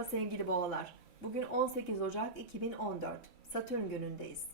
Merhaba sevgili boğalar. Bugün 18 Ocak 2014. Satürn günündeyiz.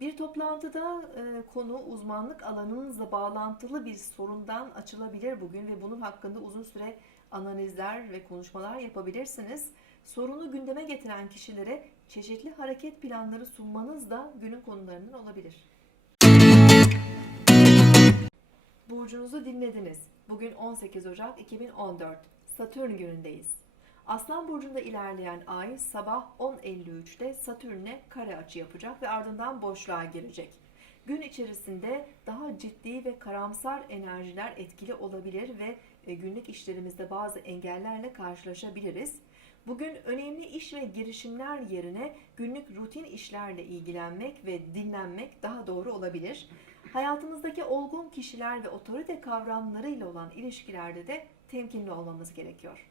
Bir toplantıda e, konu uzmanlık alanınızla bağlantılı bir sorundan açılabilir bugün ve bunun hakkında uzun süre analizler ve konuşmalar yapabilirsiniz. Sorunu gündeme getiren kişilere çeşitli hareket planları sunmanız da günün konularından olabilir. Burcunuzu dinlediniz. Bugün 18 Ocak 2014. Satürn günündeyiz. Aslan burcunda ilerleyen ay sabah 10.53'te Satürn'e kare açı yapacak ve ardından boşluğa girecek. Gün içerisinde daha ciddi ve karamsar enerjiler etkili olabilir ve e, günlük işlerimizde bazı engellerle karşılaşabiliriz. Bugün önemli iş ve girişimler yerine günlük rutin işlerle ilgilenmek ve dinlenmek daha doğru olabilir. Hayatımızdaki olgun kişiler ve otorite kavramlarıyla olan ilişkilerde de temkinli olmamız gerekiyor.